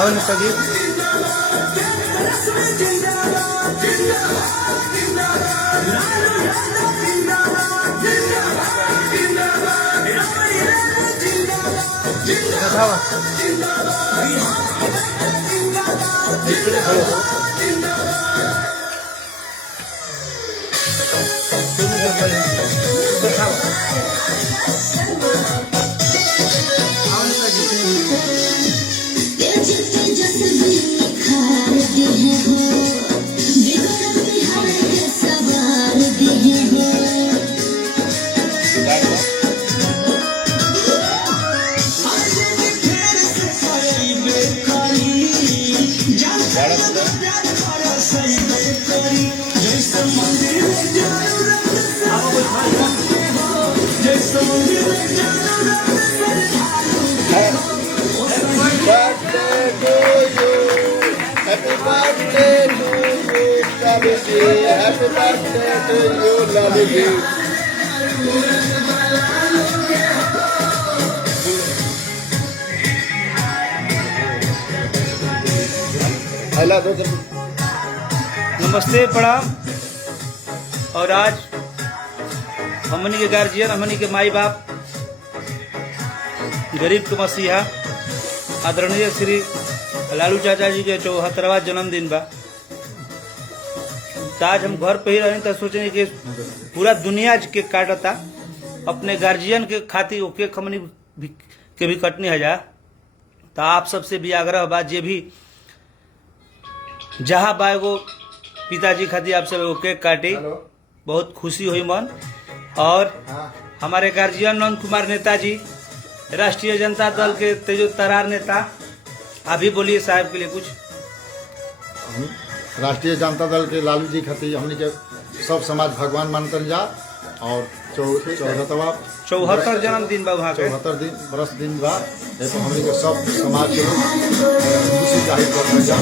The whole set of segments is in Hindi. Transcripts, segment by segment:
और Netaji Happy birthday to you, Lalu ji. Happy birthday to you, Lalu ji. नमस्ते प्रणाम। और आज हमनी के गार्जियन, हमनी के माई बाप, गरीब के मसीहा आदरणीय श्री लालू चाचा जी के 74वां जन्मदिन बा। तो आज हम घर पे ही रहे तो सोचे कि पूरा दुनिया केक काटता, अपने गार्जियन के खातिर वो केक हमनी के भी कटनी है जा। तो आप सबसे भी आग्रह बा, जे भी जहाँ बा एगो पिताजी खातिर आप सब एगो केक काटी, बहुत खुशी हुई मन। और हमारे गार्जियन नंद कुमार नेताजी, राष्ट्रीय जनता दल के तेजो तरार नेता, अभी बोलिए साहब के लिए कुछ। राष्ट्रीय जनता दल के लालू जी खातिर हमने के सब समाज भगवान मानतल जा। और 74 जन्मदिन बा वहाँ के, 74 दिन बरस दिन बा। हमने के सब समाज के खुशी जाहिर करते जा। और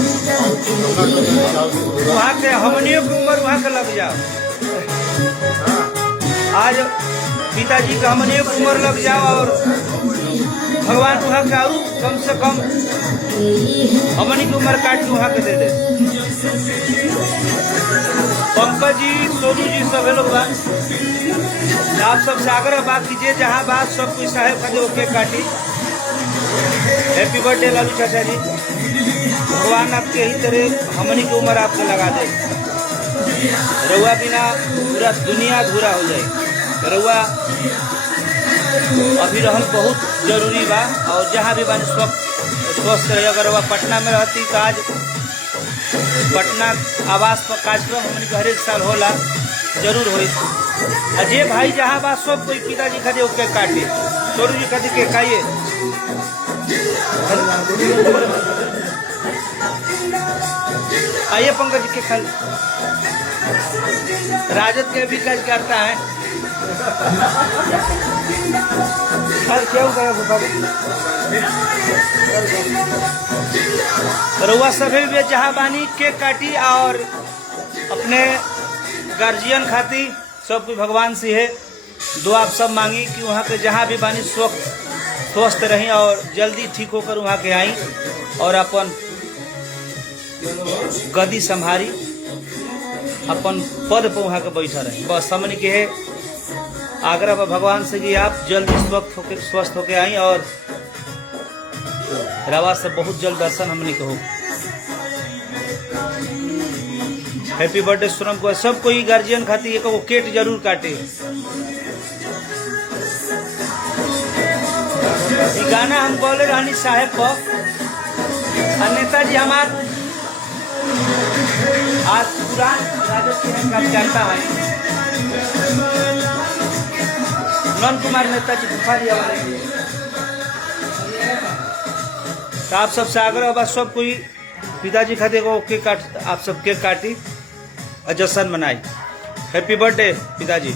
वहाँ के हमनियों की उम्र वहाँ के लग जाओ, आज पिताजी का हमनियों की उम्र लग जाओ और भगवान वहाँ के आरू कम से कम हमनी की उम्र काट के वहाँ के दे दे। पंकज जी, सोनू जी, सब लोग बा। आप सबसे आग्रह बात कीजिए, जहाँ बात सब कोई साहेब का जो केक काटी। हैप्पी बर्थडे लालू चाचा जी। भगवान आपके ही तरह हमनी की उम्र आपको लगा दे। रउआ बिना पूरा दुनिया अधूरा हो जाए। रउआ अभी रहल बहुत जरूरी बा। और जहाँ भी बानी स्वस्थ रहे। अगर वह पटना में रहती तो आज पटना आवास पर कार्यक्रम हमने हर एक साल होला, जरूर हो। अजय भाई जहाँ बात सब कोई पिताजी खाते वो केक काटे, सोनू जी खाते केक खाइए। आइए पंकज जी केक खाइए। राजद के विकास करता है। रउआ सभी भी जहाँ बानी केक काटी और अपने गार्जियन खाती सब कोई भगवान से है दुआ आप सब मांगी कि वहाँ पे जहाँ भी बानी स्वस्थ रही और जल्दी ठीक होकर वहाँ के आई और अपन गद्दी संभारी, अपन पद पर वहाँ के बैठा रहे। बस हमने के है आग्रह पर भगवान से कि आप जल्दी स्वस्थ होके आई और रवा से बहुत जल्द दर्शन हमने के हो। हैप्पी बर्थडे सोनम को। सब कोई गार्जियन खाती एक वो केक जरूर काटे। गाना हम बोले रहनी साहेब को, नेताजी हमार आज पुरान राजद के कार्यकर्ता है नंद कुमार नेताजी बुखारी हमारे। तो आप सबसे आग्रह बस सब कोई पिताजी खाते को केक काट, आप सब केक काटी और जश्न मनाई। हैप्पी बर्थडे पिताजी।